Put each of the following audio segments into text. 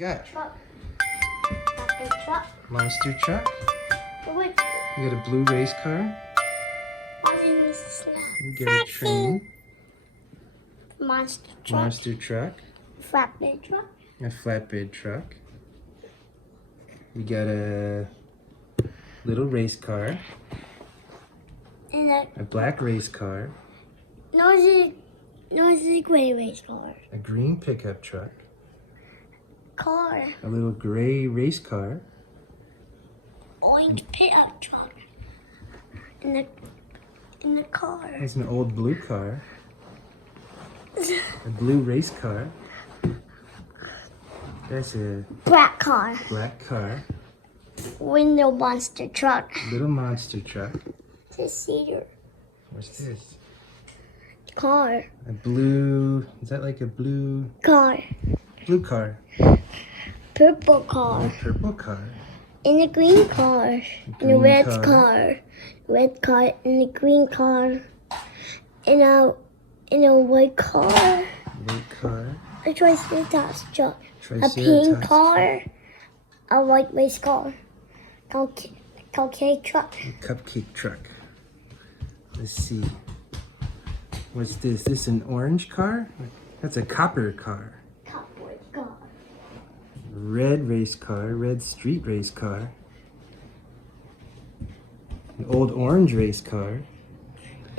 got? Truck. Tractor truck. Monster truck. What? You got a blue race car. We got a train. Monster truck. Monster truck. Flatbed truck. A flatbed truck. We got a little race car. And A black race car. it's a gray race car. A green pickup truck. Car. A little gray race car. Orange pickup truck. In the car. That's an old blue car. A blue race car. That's a Black car. black car. Window monster truck. Little monster truck. It's a cedar What's this? car. A blue. Is that like a blue Car. car? Purple car. A purple car. In a green car. In a Green red car. car. Red car. In a green car. In a white car. White car. A triceratops truck. A pink Triceratops. car. A white race car. Cupcake truck. Cupcake truck. Let's see. What's this? This an orange car? That's a copper car. Cowboy car. Red race car. Red street race car. An old orange race car.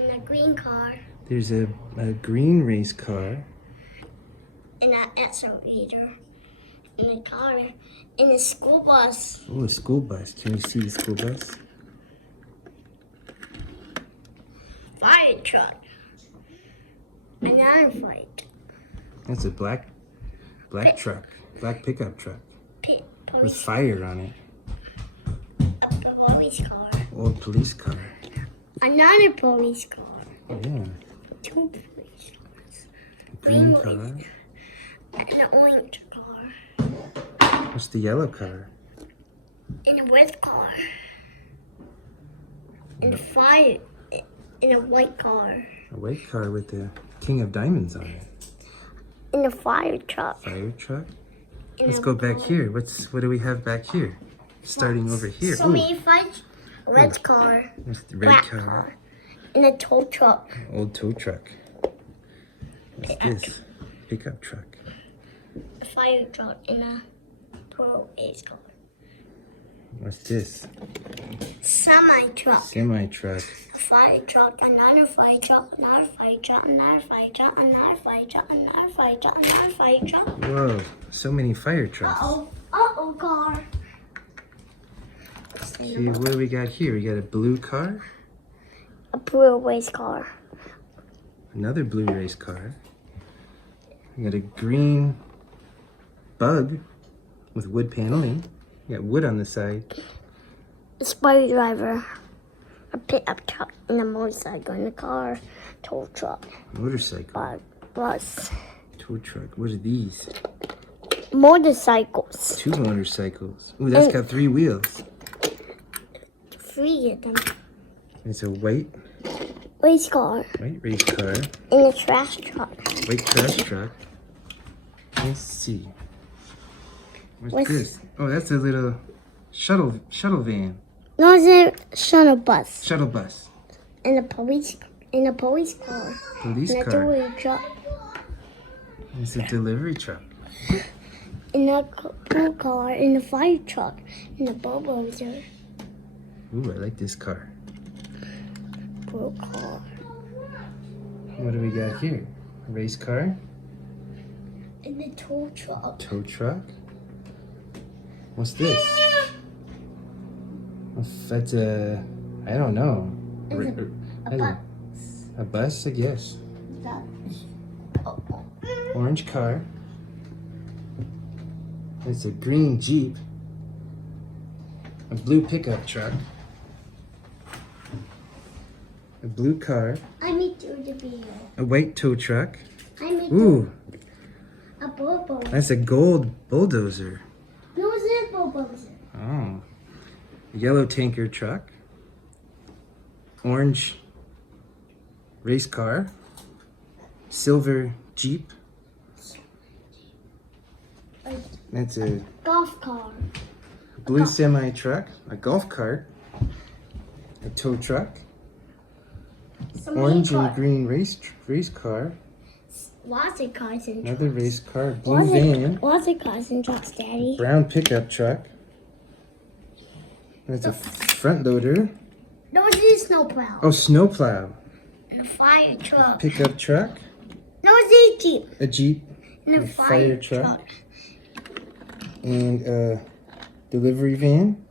In a green car. There's a green race car. In an excavator. In a car. In a school bus. Oh, a school bus. Can we see the school bus? Fire truck. Another fight. That's a black truck. Black pickup truck. Pit. With Police. fire on it. A police car. Old police car. Another police car. Oh, yeah. Two police cars. Green Green car. And an orange car. What's the yellow car? In a red car. In a fire. In a white car. A white car with the King of Diamonds on it. In a fire truck. Fire truck. In Let's a go back car. here. What do we have back here? Starting over here. So Ooh, many fights. Red car. there's the red Black car. car. In a tow truck. Old tow truck. What's this? Pickup truck. A fire truck. In a pearl race car. What's this? Semi truck. Semi truck. A fire truck. Another fire truck. Another fire truck. Another fire truck. Another fire truck. Another fire truck. Another fire truck. Whoa, so many fire trucks. Uh-oh, car. See, what do we got here? We got a blue car. A blue race car. Another blue race car. We got a green bug with wood paneling. We got wood on the side. A spider driver. A pickup truck. And a motorcycle. In a car. Tow truck. Motorcycle. Bus. Tow truck. What are these? Motorcycles. Two motorcycles. Ooh, that's got three wheels. Three of them. It's a white Race car. race car. In a trash truck. White trash truck. Let's see. What's this? Oh, that's a little shuttle van. No, it's a shuttle bus. Shuttle bus. In a police car. Police In a car. delivery truck. It's a delivery truck. In a blue car. In a fire truck. In a bulldozer. Ooh, I like this car. Blue car. What do we got here? A race car. In the tow truck. Tow truck. What's this? That's a, I don't know. A bus. A bus, I guess. Oh. Orange car. It's a green Jeep. A blue pickup truck. A blue car. I need to do the video. A white tow truck. I need Ooh, a bulldozer. that's a gold bulldozer. No, it's a bulldozer. Oh. A yellow tanker truck. Orange race car. Silver Jeep. Like That's a Golf cart. blue semi truck, a golf cart, a tow truck, orange and green race car, Lots of cars and another trucks. race car, blue van, Lots of cars and trucks, Daddy. brown pickup truck. That's a front loader. No, it's a snowplow. Oh, snowplow, And a fire truck. pickup truck, No, it's a Jeep. a Jeep, And a a fire fire truck. truck. And a delivery van,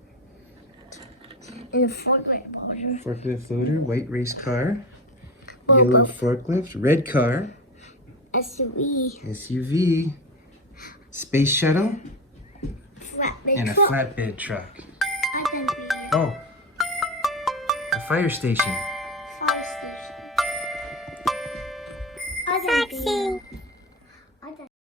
And a forklift loader. forklift loader, white race car, Boba. yellow forklift, red car, SUV. SUV, space shuttle, Flatbed and a truck. flatbed truck. I can be. Oh, a fire station.